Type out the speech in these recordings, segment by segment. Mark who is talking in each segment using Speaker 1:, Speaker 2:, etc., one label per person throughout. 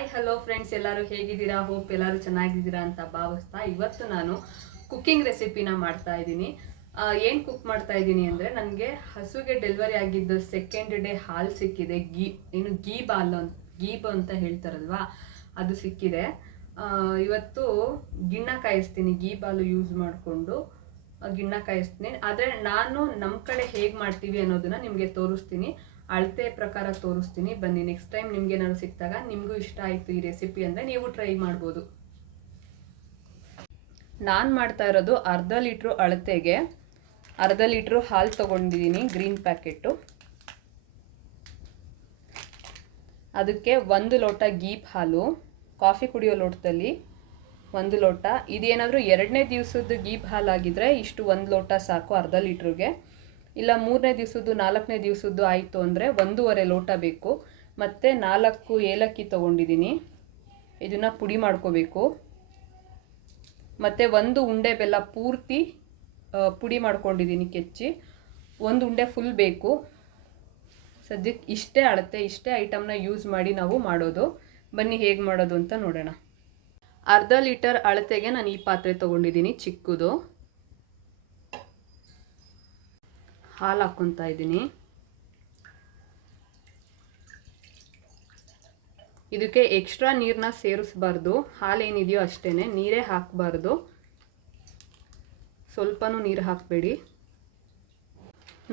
Speaker 1: Hi hello friends ಎಲ್ಲರೂ ಹೇಗಿದ್ದೀರಾ? Hope ಎಲ್ಲರೂ ಚೆನ್ನಾಗಿದ್ದೀರಾ ಅಂತ ಭಾವಿಸ್ತಾ ಇವತ್ತು ನಾನು ಕುಕ್ಕಿಂಗ್ ರೆಸಿಪಿನ ಮಾಡ್ತಾ ಇದ್ದೀನಿ. ಏನು ಕುಕ್ ಮಾಡ್ತಾ ಇದ್ದೀನಿ ಅಂದರೆ ನನಗೆ ಹಸುಗೆ ಡೆಲಿವರಿ ಆಗಿದ್ದ ಸೆಕೆಂಡ್ ಡೇ ಹಾಲು ಸಿಕ್ಕಿದೆ. ಗೀ, ಏನು ಗೀ ಬಾಲ್ ಅಂತ ಗೀಬ್ ಅಂತ ಹೇಳ್ತಾರಲ್ವಾ? ಅದು ಸಿಕ್ಕಿದೆ. ಇವತ್ತು ಗಿಣ್ಣ ಕಾಯಿಸ್ತೀನಿ. ಗೀ ಬಾಲು ಯೂಸ್ ಮಾಡಿಕೊಂಡು ಗಿಣ್ಣ ಕಾಯಿಸ್ತೀನಿ. ಆದರೆ ನಾನು ನಮ್ಮ ಕಡೆ ಹೇಗೆ ಮಾಡ್ತೀವಿ ಅನ್ನೋದನ್ನ ನಿಮಗೆ ತೋರಿಸ್ತೀನಿ. ಅಳತೆ ಪ್ರಕಾರ ತೋರಿಸ್ತೀನಿ. ಬನ್ನಿ ನೆಕ್ಸ್ಟ್ ಟೈಮ್ ನಿಮ್ಗೆ ಏನಾದ್ರು ಸಿಕ್ಕಿದಾಗ ನಿಮಗೂ ಇಷ್ಟ ಆಯಿತು ಈ ರೆಸಿಪಿ ಅಂದರೆ ನೀವು ಟ್ರೈ ಮಾಡ್ಬೋದು. ನಾನು ಮಾಡ್ತಾ ಇರೋದು ಅರ್ಧ ಲೀಟ್ರು ಅಳತೆಗೆ ಅರ್ಧ ಲೀಟ್ರು ಹಾಲು ತೊಗೊಂಡಿದ್ದೀನಿ ಗ್ರೀನ್ ಪ್ಯಾಕೆಟು ಅದಕ್ಕೆ ಒಂದು ಲೋಟ ಗೀಪ್ ಹಾಲು, ಕಾಫಿ ಕುಡಿಯೋ ಲೋಟದಲ್ಲಿ ಒಂದು ಲೋಟ. ಇದೇನಾದರೂ ಎರಡನೇ ದಿವಸದ ಗೀಪ್ ಹಾಲಾಗಿದ್ದರೆ ಇಷ್ಟು ಒಂದು ಲೋಟ ಸಾಕು ಅರ್ಧ ಲೀಟ್ರಿಗೆ. ಇಲ್ಲ, ಮೂರನೇ ದಿವಸದ್ದು, ನಾಲ್ಕನೇ ದಿವಸದ್ದು ಆಯಿತು ಅಂದರೆ ಒಂದೂವರೆ ಲೋಟ ಬೇಕು. ಮತ್ತು ನಾಲ್ಕು ಏಲಕ್ಕಿ ತೊಗೊಂಡಿದ್ದೀನಿ. ಇದನ್ನು ಪುಡಿ ಮಾಡ್ಕೋಬೇಕು. ಮತ್ತು ಒಂದು ಉಂಡೆ ಬೆಲ್ಲ ಪೂರ್ತಿ ಪುಡಿ ಮಾಡ್ಕೊಂಡಿದ್ದೀನಿ ಕೆಚ್ಚಿ. ಒಂದು ಉಂಡೆ ಫುಲ್ ಬೇಕು. ಸದ್ಯಕ್ಕೆ ಇಷ್ಟೇ ಅಳತೆ, ಇಷ್ಟೇ ಐಟಮ್ನ ಯೂಸ್ ಮಾಡಿ ನಾವು ಮಾಡೋದು. ಬನ್ನಿ, ಹೇಗೆ ಮಾಡೋದು ಅಂತ ನೋಡೋಣ. ಅರ್ಧ ಲೀಟರ್ ಅಳತೆಗೆ ನಾನು ಈ ಪಾತ್ರೆ ತೊಗೊಂಡಿದ್ದೀನಿ ಚಿಕ್ಕದು. ಹಾಲು ಹಾಕ್ಕೊತಾ ಇದ್ದೀನಿ. ಇದಕ್ಕೆ ಎಕ್ಸ್ಟ್ರಾ ನೀರನ್ನ ಸೇರಿಸ್ಬಾರ್ದು. ಹಾಲು ಏನಿದೆಯೋ ಅಷ್ಟೇ ನೀರೇ ಹಾಕಬಾರ್ದು. ಸ್ವಲ್ಪನೂ ನೀರು ಹಾಕಬೇಡಿ.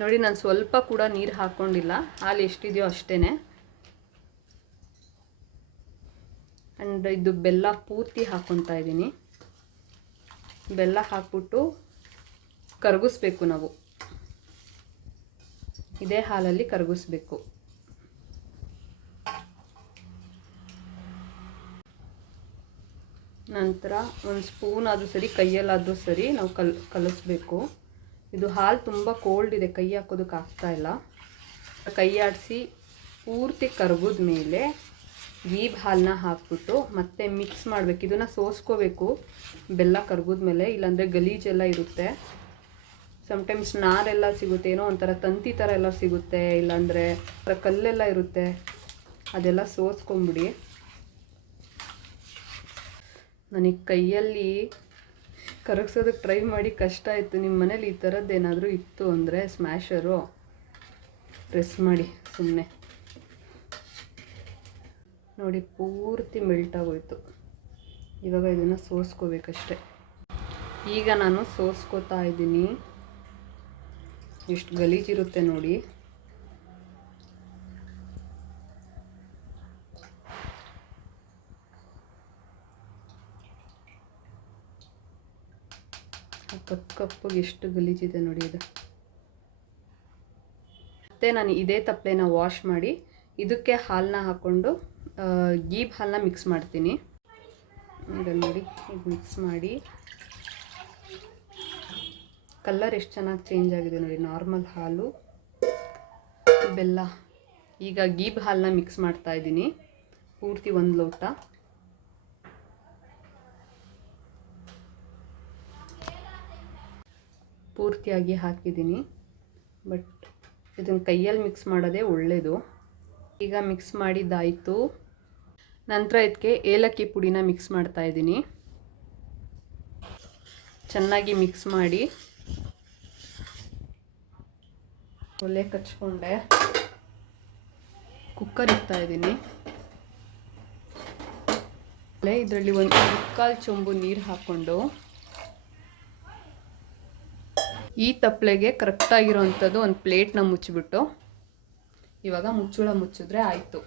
Speaker 1: ನೋಡಿ, ನಾನು ಸ್ವಲ್ಪ ಕೂಡ ನೀರು ಹಾಕ್ಕೊಂಡಿಲ್ಲ ಹಾಲು ಎಷ್ಟಿದೆಯೋ ಅಷ್ಟೇ ಆ್ಯಂಡ್ ಇದು ಬೆಲ್ಲ ಪೂರ್ತಿ ಹಾಕ್ಕೊತಾ ಇದ್ದೀನಿ. ಬೆಲ್ಲ ಹಾಕ್ಬಿಟ್ಟು ಕರಗಿಸ್ಬೇಕು ನಾವು. ಇದೇ ಹಾಲಲ್ಲಿ ಕರಗಿಸ್ಬೇಕು. ನಂತರ ಒಂದು ಸ್ಪೂನ್ ಆದರೂ ಸರಿ, ಕೈಯಲ್ಲಾದರೂ ಸರಿ ನಾವು ಕಲ್, ಕಲಿಸ್ಬೇಕು. ಇದು ಹಾಲು ತುಂಬ ಕೋಲ್ಡ್ ಇದೆ, ಕೈ ಹಾಕೋದಕ್ಕೆ ಆಗ್ತಾ ಇಲ್ಲ. ಕೈ ಆಡಿಸಿ ಪೂರ್ತಿ ಕರಗಿದ ಮೇಲೆ ಗೀಬ್ ಹಾಲನ್ನ ಹಾಕ್ಬಿಟ್ಟು ಮತ್ತೆ ಮಿಕ್ಸ್ ಮಾಡಬೇಕು. ಇದನ್ನು ಸೋಸ್ಕೋಬೇಕು. ಬೆಲ್ಲ ಕರಗಿದ ಮೇಲೆ ಇಲ್ಲಾಂದರೆ ಗಲೀಜೆಲ್ಲ ಇರುತ್ತೆ. ಸಮ್ಟೈಮ್ಸ್ ನಾರೆಲ್ಲ ಸಿಗುತ್ತೆ, ಏನೋ ಒಂಥರ ತಂತಿ ಥರ ಎಲ್ಲ ಸಿಗುತ್ತೆ, ಇಲ್ಲಾಂದರೆ ಕಲ್ಲೆಲ್ಲ ಇರುತ್ತೆ. ಅದೆಲ್ಲ ಸೋಸ್ಕೊಂಬಿಡಿ. ನನಗೆ ಕೈಯಲ್ಲಿ ಕರಗಿಸೋದಕ್ಕೆ ಟ್ರೈ ಮಾಡಿ ಕಷ್ಟ ಆಯಿತು. ನಿಮ್ಮ ಮನೇಲಿ ಈ ಥರದ್ದು ಏನಾದರೂ ಇತ್ತು ಅಂದರೆ ಸ್ಮ್ಯಾಶರು ಪ್ರೆಸ್ ಮಾಡಿ ಸುಮ್ಮನೆ ನೋಡಿ, ಪೂರ್ತಿ ಮೆಲ್ಟ್ ಆಗೋಯ್ತು. ಇವಾಗ ಇದನ್ನು ಸೋಸ್ಕೋಬೇಕಷ್ಟೆ. ಈಗ ನಾನು ಸೋಸ್ಕೋತಾ ಇದ್ದೀನಿ. ಎಷ್ಟು ಗಲೀಜಿರುತ್ತೆ ನೋಡಿ. ಕಪ್ಪು ಕಪ್ಪಗೆ ಎಷ್ಟು ಗಲೀಜಿದೆ ನೋಡಿ ಇದು ಮತ್ತೆ ನಾನು ಇದೇ ತಪ್ಪಲೆನ ವಾಶ್ ಮಾಡಿ ಇದಕ್ಕೆ ಹಾಲನ್ನ ಹಾಕ್ಕೊಂಡು ಗೀಬ್ ಹಾಲನ್ನ ಮಿಕ್ಸ್ ಮಾಡ್ತೀನಿ. ನೋಡಿ ಮಿಕ್ಸ್ ಮಾಡಿ. ಕಲರ್ ಎಷ್ಟು ಚೆನ್ನಾಗಿ ಚೇಂಜ್ ಆಗಿದೆ ನೋಡಿ ನಾರ್ಮಲ್ ಹಾಲು, ಬೆಲ್ಲ. ಈಗ ಗೀಬ್ ಹಾಲನ್ನ ಮಿಕ್ಸ್ ಮಾಡ್ತಾ ಇದ್ದೀನಿ. ಪೂರ್ತಿ ಒಂದು ಲೋಟ. ಪೂರ್ತಿಯಾಗಿ ಹಾಕಿದ್ದೀನಿ. ಬಟ್ ಇದನ್ನು ಕೈಯಲ್ಲಿ ಮಿಕ್ಸ್ ಮಾಡೋದೇ ಒಳ್ಳೆಯದು ಈಗ ಮಿಕ್ಸ್ ಮಾಡಿದ್ದಾಯಿತು. ನಂತರ ಇದಕ್ಕೆ ಏಲಕ್ಕಿ ಪುಡಿನ ಮಿಕ್ಸ್ ಮಾಡ್ತಾ ಇದ್ದೀನಿ. ಚೆನ್ನಾಗಿ ಮಿಕ್ಸ್ ಮಾಡಿ. ಒಲೆ ಕಚ್ಕೊಂಡೆ. ಕುಕ್ಕರ್ ಇಡ್ತಾ ಇದ್ದೀನಿ. ಇದರಲ್ಲಿ ಒಂದು ಮುಕ್ಕಾಲು ಚೊಂಬು ನೀರು ಹಾಕ್ಕೊಂಡು ಈ ತಪ್ಪಲೆಗೆ ಕರೆಕ್ಟಾಗಿರೋವಂಥದ್ದು ಒಂದು ಪ್ಲೇಟ್ನ ಮುಚ್ಚಿಬಿಟ್ಟು ಇವಾಗ ಮುಚ್ಚುಳ ಮುಚ್ಚಿದ್ರೆ ಆಯಿತು.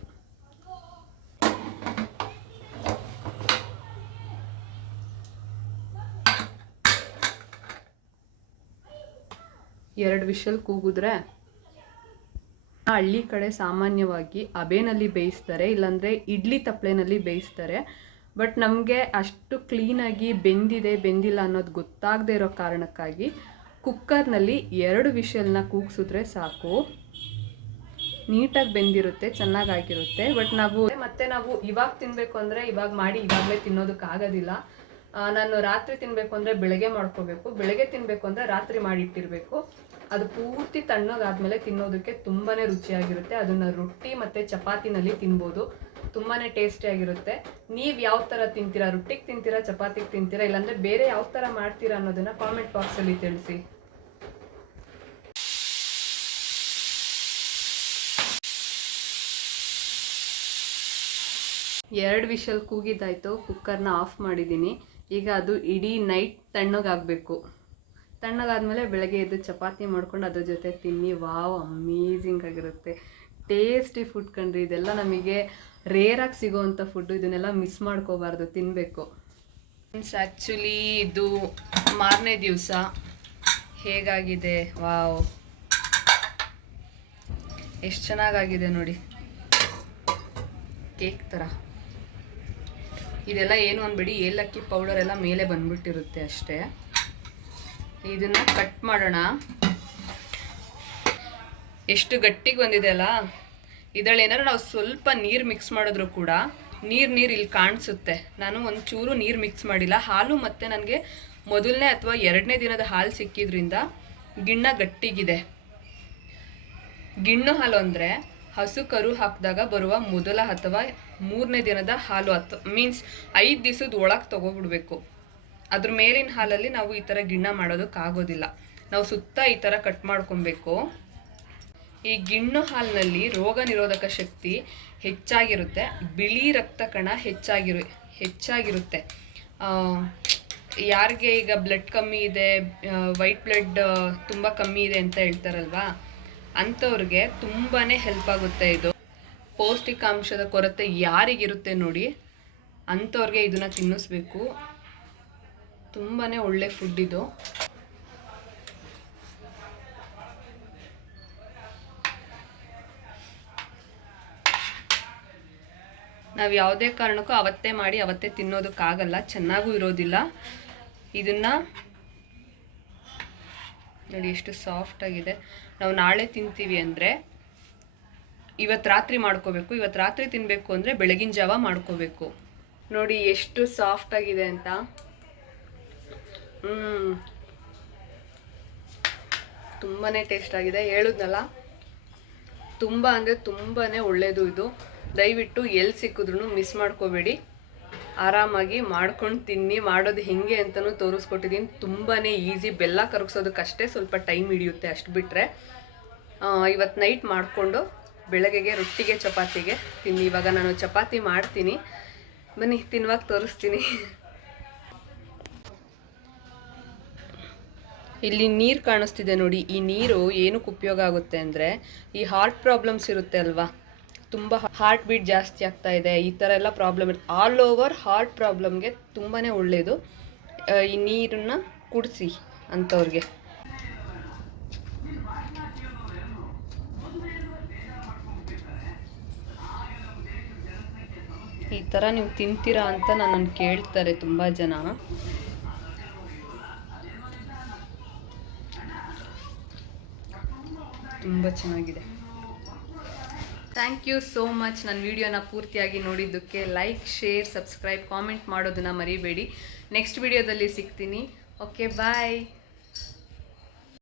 Speaker 1: ಎರಡು ವಿಷಲ್ ಕೂಗಿದ್ರೆ ಹಳ್ಳಿ ಕಡೆ ಸಾಮಾನ್ಯವಾಗಿ ಅಬೇನಲ್ಲಿ ಬೇಯಿಸ್ತಾರೆ, ಇಲ್ಲಾಂದರೆ ಇಡ್ಲಿ ತಪ್ಪಲೆನಲ್ಲಿ ಬೇಯಿಸ್ತಾರೆ. ಬಟ್ ನಮಗೆ ಅಷ್ಟು ಕ್ಲೀನಾಗಿ ಬೆಂದಿದೆ, ಬೆಂದಿಲ್ಲ ಅನ್ನೋದು ಗೊತ್ತಾಗದೇ ಇರೋ ಕಾರಣಕ್ಕಾಗಿ ಕುಕ್ಕರ್ನಲ್ಲಿ ಎರಡು ವಿಷಲ್ನ ಕೂಗ್ಸಿದ್ರೆ ಸಾಕು. ನೀಟಾಗಿ ಬೆಂದಿರುತ್ತೆ ಚೆನ್ನಾಗಾಗಿರುತ್ತೆ ಬಟ್ ನಾವು ಮತ್ತೆ ನಾವು ಇವಾಗ ತಿನ್ನಬೇಕು ಅಂದರೆ ಇವಾಗ ಮಾಡಿ ಇವಾಗಲೇ ತಿನ್ನೋದಕ್ಕಾಗೋದಿಲ್ಲ ನಾನು ರಾತ್ರಿ ತಿನ್ನಬೇಕು ಅಂದರೆ ಬೆಳಗ್ಗೆ ಮಾಡ್ಕೋಬೇಕು. ಬೆಳಗ್ಗೆ ತಿನ್ನಬೇಕು ಅಂದರೆ ರಾತ್ರಿ ಮಾಡಿಟ್ಟಿರಬೇಕು. ಅದು ಪೂರ್ತಿ ತಣ್ಣಗಾದ್ಮೇಲೆ ತಿನ್ನೋದಕ್ಕೆ ತುಂಬಾ ರುಚಿಯಾಗಿರುತ್ತೆ. ಅದನ್ನು ರೊಟ್ಟಿ ಮತ್ತು ಚಪಾತಿನಲ್ಲಿ ತಿನ್ಬೋದು. ತುಂಬಾ ಟೇಸ್ಟಿಯಾಗಿರುತ್ತೆ ನೀವು ಯಾವ ಥರ ತಿಂತೀರಾ? ರೊಟ್ಟಿಗೆ ತಿಂತೀರಾ? ಚಪಾತಿಗೆ ತಿಂತೀರಾ? ಇಲ್ಲಾಂದರೆ ಬೇರೆ ಯಾವ ಥರ ಮಾಡ್ತೀರಾ ಅನ್ನೋದನ್ನು ಕಾಮೆಂಟ್ ಬಾಕ್ಸಲ್ಲಿ ತಿಳಿಸಿ. ಎರಡು ವಿಷಲ್ ಕೂಗಿದ್ದಾಯ್ತು. ಕುಕ್ಕರ್ನ ಆಫ್ ಮಾಡಿದ್ದೀನಿ. ಈಗ ಅದು ಇಡೀ ನೈಟ್ ತಣ್ಣಗಾಗಬೇಕು. ತಣ್ಣಗಾದಮೇಲೆ ಬೆಳಗ್ಗೆ ಎದ್ದು ಚಪಾತಿ ಮಾಡ್ಕೊಂಡು ಅದ್ರ ಜೊತೆ ತಿನ್ನಿ. ವಾವ್ ಅಮೇಝಿಂಗ್ ಆಗಿರುತ್ತೆ. ಟೇಸ್ಟಿ ಫುಡ್ ಕಂಡ್ರಿ ಇದೆಲ್ಲ ನಮಗೆ ರೇರಾಗಿ ಸಿಗೋವಂಥ ಫುಡ್ಡು ಇದನ್ನೆಲ್ಲ ಮಿಸ್ ಮಾಡ್ಕೋಬಾರ್ದು ತಿನ್ನಬೇಕು ಮೀನ್ಸ್ ಆ್ಯಕ್ಚುಲಿ ಇದು ಮಾರನೇ ದಿವಸ. ಹೇಗಾಗಿದೆ? ವಾವ್. ಎಷ್ಟು ಚೆನ್ನಾಗಾಗಿದೆ ನೋಡಿ. ಕೇಕ್ ಥರ ಇದೆಲ್ಲ ಏನು ಅಂದ್ಬಿಡಿ, ಏಲಕ್ಕಿ ಪೌಡರ್ ಎಲ್ಲ ಮೇಲೆ ಬಂದ್ಬಿಟ್ಟಿರುತ್ತೆ ಅಷ್ಟೇ. ಇದನ್ನ ಕಟ್ ಮಾಡೋಣ. ಎಷ್ಟು ಗಟ್ಟಿಗೆ ಬಂದಿದೆ ಅಲ್ಲ? ಇದರಲ್ಲಿ ಏನಾದ್ರು ನಾವು ಸ್ವಲ್ಪ ನೀರು ಮಿಕ್ಸ್ ಮಾಡಿದ್ರು ಕೂಡ ನೀರು ನೀರು ಇಲ್ಲಿ ಕಾಣಿಸುತ್ತೆ. ನಾನು ಒಂಚೂರು ನೀರು ಮಿಕ್ಸ್ ಮಾಡಿಲ್ಲ. ಹಾಲು ಮತ್ತು ನನಗೆ ಮೊದಲನೇ ಅಥವಾ ಎರಡನೇ ದಿನದ ಹಾಲು ಸಿಕ್ಕಿದ್ರಿಂದ ಗಿಣ್ಣ ಗಟ್ಟಿಗಿದೆ. ಗಿಣ್ಣು ಹಾಲು ಅಂದರೆ ಹಸು ಕರು ಹಾಕಿದಾಗ ಬರುವ ಮೊದಲ ಅಥವಾ ಮೂರನೇ ದಿನದ ಹಾಲು ಹತ್ತು ಮೀನ್ಸ್ ಐದು ದಿವಸದ ಒಳಗೆ ತೊಗೊಬಿಡ್ಬೇಕು. ಅದ್ರ ಮೇಲಿನ ಹಾಲಲ್ಲಿ ನಾವು ಈ ಥರ ಗಿಣ್ಣ ಮಾಡೋದಕ್ಕಾಗೋದಿಲ್ಲ ನಾವು ಸುತ್ತ ಈ ಥರ ಕಟ್ ಮಾಡ್ಕೊಬೇಕು. ಈ ಗಿಣ್ಣು ಹಾಲಿನಲ್ಲಿ ರೋಗ ನಿರೋಧಕ ಶಕ್ತಿ ಹೆಚ್ಚಾಗಿರುತ್ತೆ. ಬಿಳಿ ರಕ್ತ ಕಣ ಹೆಚ್ಚಾಗಿರು, ಹೆಚ್ಚಾಗಿರುತ್ತೆ. ಯಾರಿಗೆ ಈಗ ಬ್ಲಡ್ ಕಮ್ಮಿ ಇದೆ ವೈಟ್ ಬ್ಲಡ್ ತುಂಬ ಕಮ್ಮಿ ಇದೆ ಅಂತ ಹೇಳ್ತಾರಲ್ವಾ? ಅಂಥವ್ರಿಗೆ ತುಂಬಾ ಹೆಲ್ಪ್ ಆಗುತ್ತೆ ಇದು. ಪೌಷ್ಟಿಕಾಂಶದ ಕೊರತೆ ಯಾರಿಗಿರುತ್ತೆ ನೋಡಿ, ಅಂಥವ್ರಿಗೆ ಇದನ್ನು ತಿನ್ನಿಸ್ಬೇಕು. ತುಂಬಾ ಒಳ್ಳೆ ಫುಡ್ ಇದು. ನಾವು ಯಾವುದೇ ಕಾರಣಕ್ಕೂ ಅವತ್ತೇ ಮಾಡಿ ಅವತ್ತೇ ತಿನ್ನೋದಕ್ಕಾಗಲ್ಲ, ಚೆನ್ನಾಗೂ ಇರೋದಿಲ್ಲ. ಇದನ್ನ ನೋಡಿ ಎಷ್ಟು ಸಾಫ್ಟ್ ಆಗಿದೆ. ನಾವು ನಾಳೆ ತಿಂತೀವಿ ಅಂದರೆ ಇವತ್ತು ರಾತ್ರಿ ಮಾಡ್ಕೋಬೇಕು ಇವತ್ತು ರಾತ್ರಿ ತಿನ್ನಬೇಕು ಅಂದರೆ ಬೆಳಗಿನ ಜಾವ ಮಾಡ್ಕೋಬೇಕು. ನೋಡಿ ಎಷ್ಟು ಸಾಫ್ಟ್ ಆಗಿದೆ ಅಂತ. ಹ್ಮ್. ತುಂಬಾ ಟೇಸ್ಟ್ ಆಗಿದೆ. ಹೇಳಿದ್ನಲ್ಲ? ತುಂಬ ಅಂದರೆ ತುಂಬಾ ಒಳ್ಳೆಯದು ಇದು. ದಯವಿಟ್ಟು ಎಲ್ಲಿ ಸಿಕ್ಕಿದ್ರು ಮಿಸ್ ಮಾಡ್ಕೋಬೇಡಿ. ಆರಾಮಾಗಿ ಮಾಡ್ಕೊಂಡು ತಿನ್ನಿ, ಮಾಡೋದು ಹೆಂಗೆ ಅಂತಲೂ ತೋರಿಸ್ಕೊಟ್ಟಿದ್ದೀನಿ ತುಂಬಾ ಈಸಿ ಬೆಲ್ಲ ಕರಗಿಸೋದಕ್ಕಷ್ಟೇ ಸ್ವಲ್ಪ ಟೈಮ್ ಹಿಡಿಯುತ್ತೆ ಅಷ್ಟು ಬಿಟ್ಟರೆ ಇವತ್ತು ನೈಟ್ ಮಾಡಿಕೊಂಡು ಬೆಳಗ್ಗೆಗೆ ರೊಟ್ಟಿಗೆ, ಚಪಾತಿಗೆ ತಿನ್ನಿ. ಇವಾಗ ನಾನು ಚಪಾತಿ ಮಾಡ್ತೀನಿ. ಬನ್ನಿ ತಿನ್ನುವಾಗ ತೋರಿಸ್ತೀನಿ. ಇಲ್ಲಿ ನೀರು ಕಾಣಿಸ್ತಿದೆ ನೋಡಿ. ಈ ನೀರು ಏನಕ್ಕೆ ಉಪಯೋಗ ಆಗುತ್ತೆ ಅಂದರೆ ಈ ಹಾರ್ಟ್ ಪ್ರಾಬ್ಲಮ್ಸ್ ಇರುತ್ತೆ ಅಲ್ವಾ? ತುಂಬ ಹಾರ್ಟ್ ಬೀಟ್ ಜಾಸ್ತಿ ಆಗ್ತಾ ಇದೆ. ಈ ಥರ ಎಲ್ಲ ಪ್ರಾಬ್ಲಮ್ ಇರುತ್ತೆ ಆಲ್ ಓವರ್ ಹಾರ್ಟ್ ಪ್ರಾಬ್ಲಮ್ಗೆ ತುಂಬಾ ಒಳ್ಳೆಯದು ಈ ನೀರನ್ನು ಕುಡಿಸಿ ಅಂಥವ್ರಿಗೆ ಈ ಥರ ನೀವು ತಿಂತೀರಾ ಅಂತ ನನ್ನನ್ನು ಕೇಳ್ತಾರೆ ತುಂಬ ಜನ. ತುಂಬ ಚೆನ್ನಾಗಿದೆ. ಥ್ಯಾಂಕ್ ಯು ಸೋ ಮಚ್ ನನ್ನ ವಿಡಿಯೋನ ಪೂರ್ತಿಯಾಗಿ ನೋಡಿದ್ದಕ್ಕೆ ಲೈಕ್ ಶೇರ್ ಸಬ್ಸ್ಕ್ರೈಬ್ ಕಾಮೆಂಟ್ ಮಾಡೋದನ್ನ ಮರಿಬೇಡಿ. ನೆಕ್ಸ್ಟ್ ವಿಡಿಯೋದಲ್ಲಿ ಸಿಗ್ತೀನಿ. Okay bye